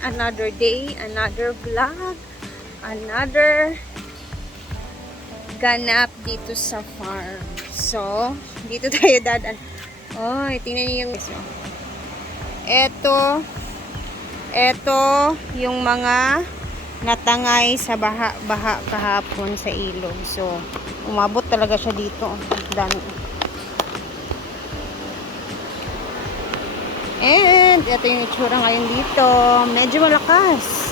Another day, another vlog, another ganap dito sa farm. So, dito tayo dadan. Oh, tingnan niyo yung Ito yung mga natangay sa baha kahapon sa ilog. So, umabot talaga siya dito. Dami. And ito yung itsura ngayon dito. Medyo malakas.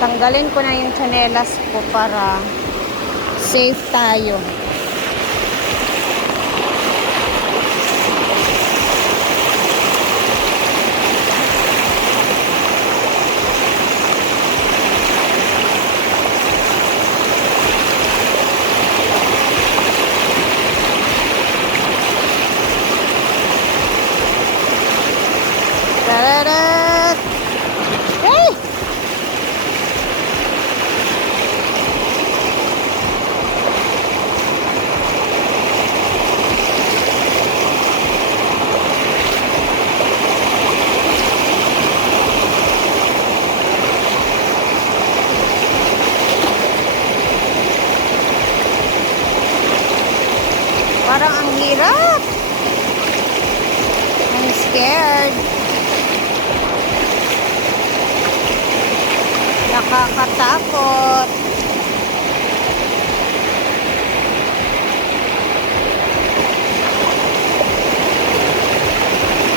Tanggalin ko na yung chanelas ko para safe tayo. Tararat! Hey! Parang ang hirap. I'm scared. Nakakatakot.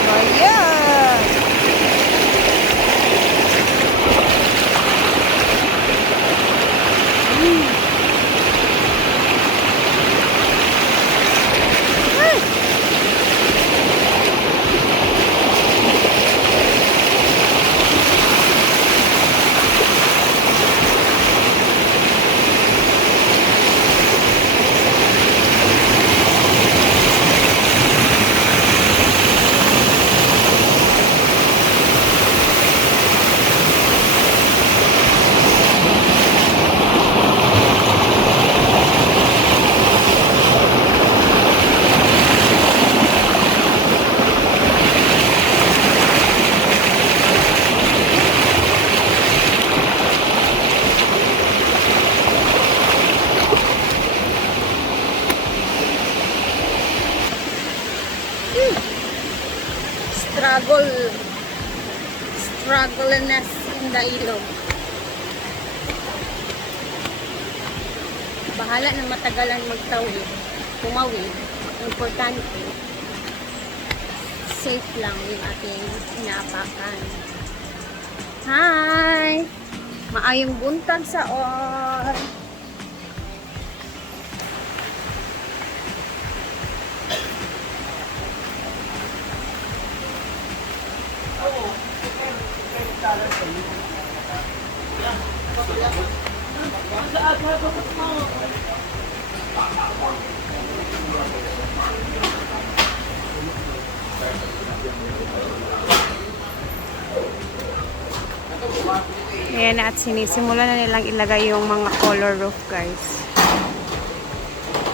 Ayan. Struggleness in the ilog. Bahala ng matagalan magtawid, tumawid. Importante, safe lang yung ating inaapakan. Hi! Maayong buntag sa all. Ayan, at sinisimula na nilang ilagay yung mga color roof, guys.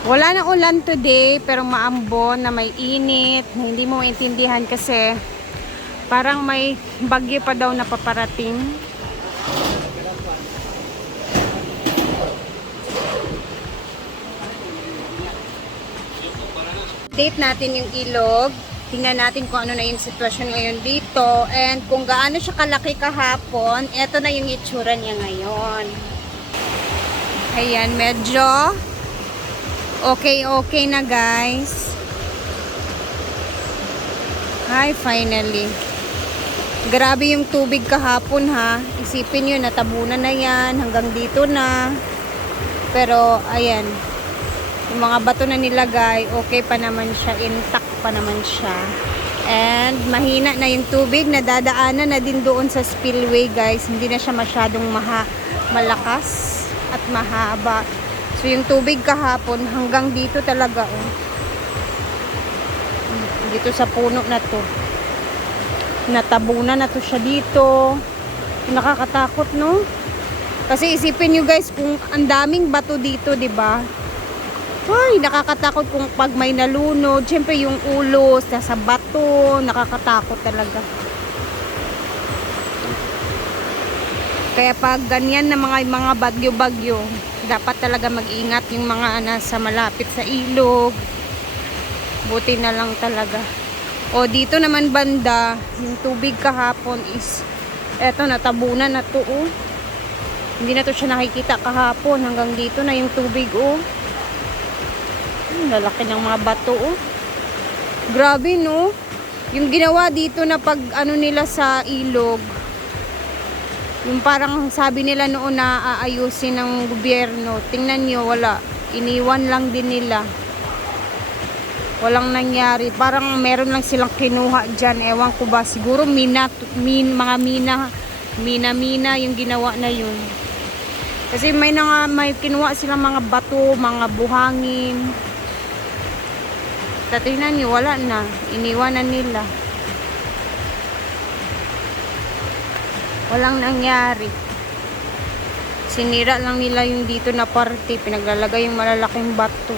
Wala na ulan today, pero maambon na may init. Hindi mo maintindihan kasi parang may bagyo pa daw na paparating. Update natin yung ilog. Tingnan natin kung ano na yung sitwasyon ngayon dito. And kung gaano siya kalaki kahapon, eto na yung itsura niya ngayon. Ayan, medyo okay na, guys. Hi, finally. Grabe yung tubig kahapon, ha. Isipin nyo, natabunan na yan. Hanggang dito na. Pero, ayan. Yung mga bato na nilagay, okay pa naman siya. Intact pa naman siya. And, mahina na yung tubig. Nadadaanan na din doon sa spillway, guys. Hindi na siya masyadong malakas at mahaba. So, yung tubig kahapon, hanggang dito talaga, oh. Dito sa puno na to. Natabunan na to siya dito. Nakakatakot, no? Kasi isipin nyo guys, kung ang daming bato dito, 'di ba? Ay, nakakatakot kung pag may nalunod. Siyempre yung ulo sa bato, nakakatakot talaga. Kaya pag ganyan na mga bagyo-bagyo, dapat talaga mag-ingat yung mga nasa malapit sa ilog. Buti na lang talaga. O dito naman banda, yung tubig kahapon is eto, natabunan na to, oh. Hindi na to siya nakikita kahapon. Hanggang dito na yung tubig, oh. Lalaki ng mga bato, oh. Grabe, no? Yung ginawa dito na pag ano nila sa ilog, yung parang sabi nila noon na aayusin ng gobyerno. Tingnan nyo, wala. Iniwan lang din nila. Walang nangyari. Parang meron lang silang kinuha dyan. Ewan ko ba. Siguro mga mina yung ginawa na yun. Kasi may kinuha silang mga bato, mga buhangin. Tingnan nyo, wala na. Iniwanan nila. Walang nangyari. Sinira lang nila yung dito na parte. Pinaglalagay yung malalaking bato.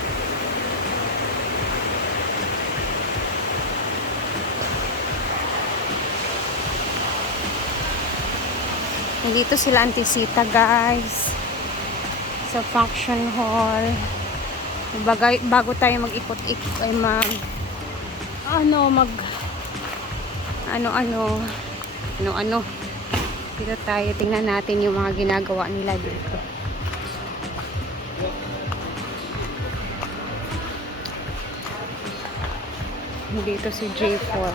Nandito sila Antisita, guys. Sa function hall. Bago tayo mag-ikot-ikot ay ano. Dito tayo, tingnan natin yung mga ginagawa nila dito. Dito si J4.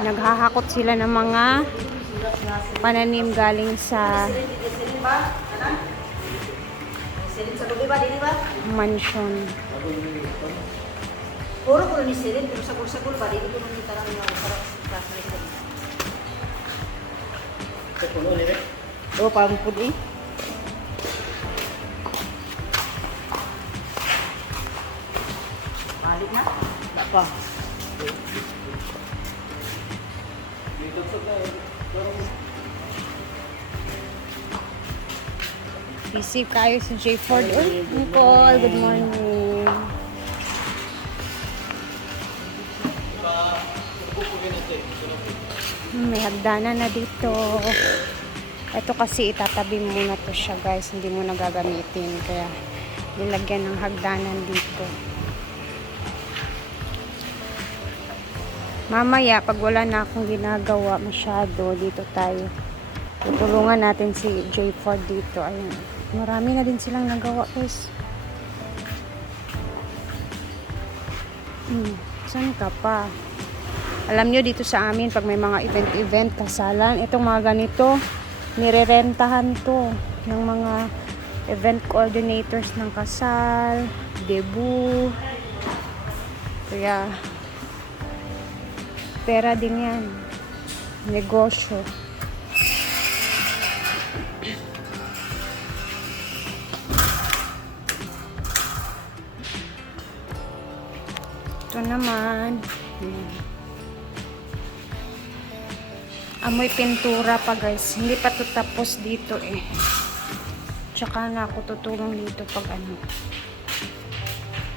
Naghahakot sila ng mga pananim galing sa mansion. Puro ko ni sirin, pero sagol-sagol ba? Dito ko nang itarang yung sarap sa likod. Ito puno nila? Oo, pampud eh. Balik na? Wala pa. Receive kayo si J. Ford. Nicole, good morning. May hagdanan na dito. Ito kasi itatabi muna to siya, guys. Hindi mo na gagamitin. Kaya nilagyan ng hagdanan dito. Mamaya, pag wala na akong ginagawa masyado, dito tayo. Tutulungan natin si J. Ford dito. Ayun. Marami na din silang nagawa, guys. Saan ka pa? Alam nyo, dito sa amin, pag may mga event, kasalan, itong mga ganito, nirerentahan to ng mga event coordinators ng kasal, debut. Kaya, pera din yan. Negosyo. Ito naman. Amoy pintura pa, guys. Hindi pa to tapos dito eh. Tsaka na ako tutulong dito pag ano.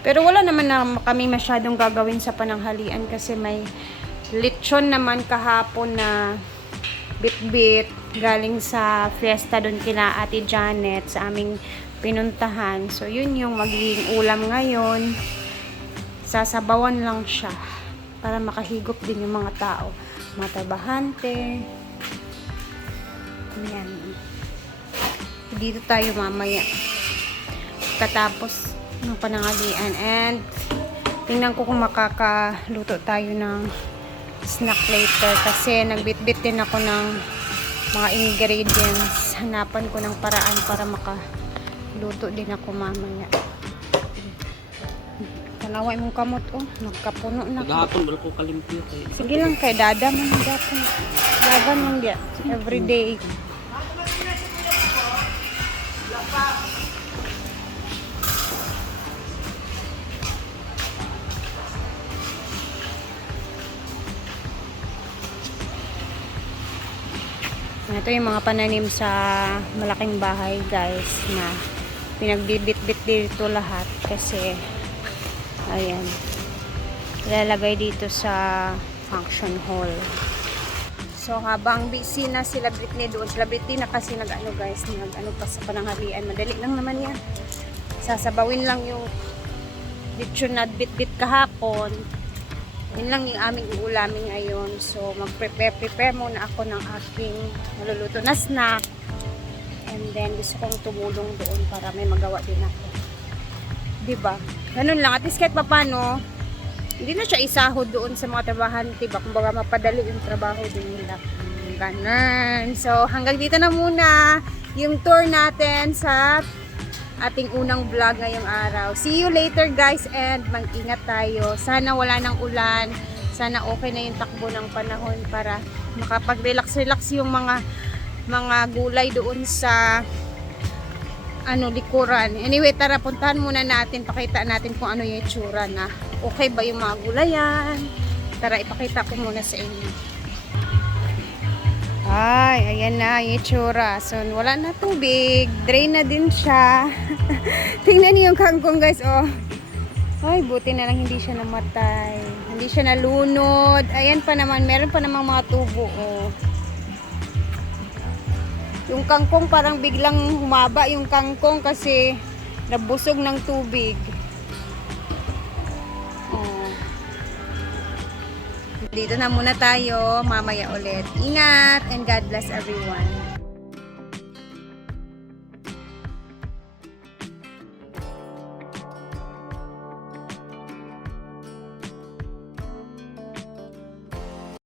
Pero wala naman na kami masyadong gagawin sa pananghalian kasi may lechon naman kahapon na bit-bit galing sa fiesta doon kina Ate Janet sa aming pinuntahan. So yun yung magiging ulam ngayon. Sasabawan lang siya para makahigop din yung mga tao. Matabahante. Ayan. Dito tayo mamaya. Katapos ng pananghalian. And tingnan ko kung makakaluto tayo ng snack later. Kasi nagbitbit din ako ng mga ingredients. Hanapan ko ng paraan para makaluto din ako mamaya. Tanaway mong kamot, oh. Nagkapuno na. Maghapon, wala ko kalimpyo. Sige lang, kay dada man gapon. Laban lang dia. Everyday. Ito yung mga pananim sa malaking bahay guys na pinagbibit-bit dito lahat kasi ayan, ilalagay dito sa function hall. So habang busy na sila Britney doon, sila Britney na kasi nag-ano guys, nag-ano pa sa pananghalian. Madali lang naman yan. Sasabawin lang yung lechon na bit-bit kahapon. Yun lang yung aming uulamin ngayon. So mag-prepare muna ako ng aking maluluto na snack. And then gusto kong tumulong doon para may magawa din ako. Diba? Ganun lang. At least kahit papano, hindi na siya isahod doon sa mga trabahan, diba? Kumbaga mapadali yung trabaho din nila. Ganun. So, hanggang dito na muna yung tour natin sa ating unang vlog ngayong araw. See you later guys and mag-ingat tayo. Sana wala nang ulan. Sana okay na yung takbo ng panahon para makapag-relax-relax yung mga gulay doon sa likuran. Anyway, tara puntahan muna natin, pakita natin kung ano yung itsura na. Okay ba yung mga gulayan? Tara, ipakita ko muna sa inyo. Ay, ayan na yung itsura. So, wala na tubig. Drain na din siya. Tingnan niyo yung kangkong guys, oh. Ay, buti na lang hindi siya namatay. Hindi siya nalunod. Ayan pa naman, meron pa namang mga tubo, oh. Yung kangkong parang biglang humaba yung kangkong kasi nabusog ng tubig. Oh. Dito na muna tayo. Mamaya ulit. Ingat and God bless everyone.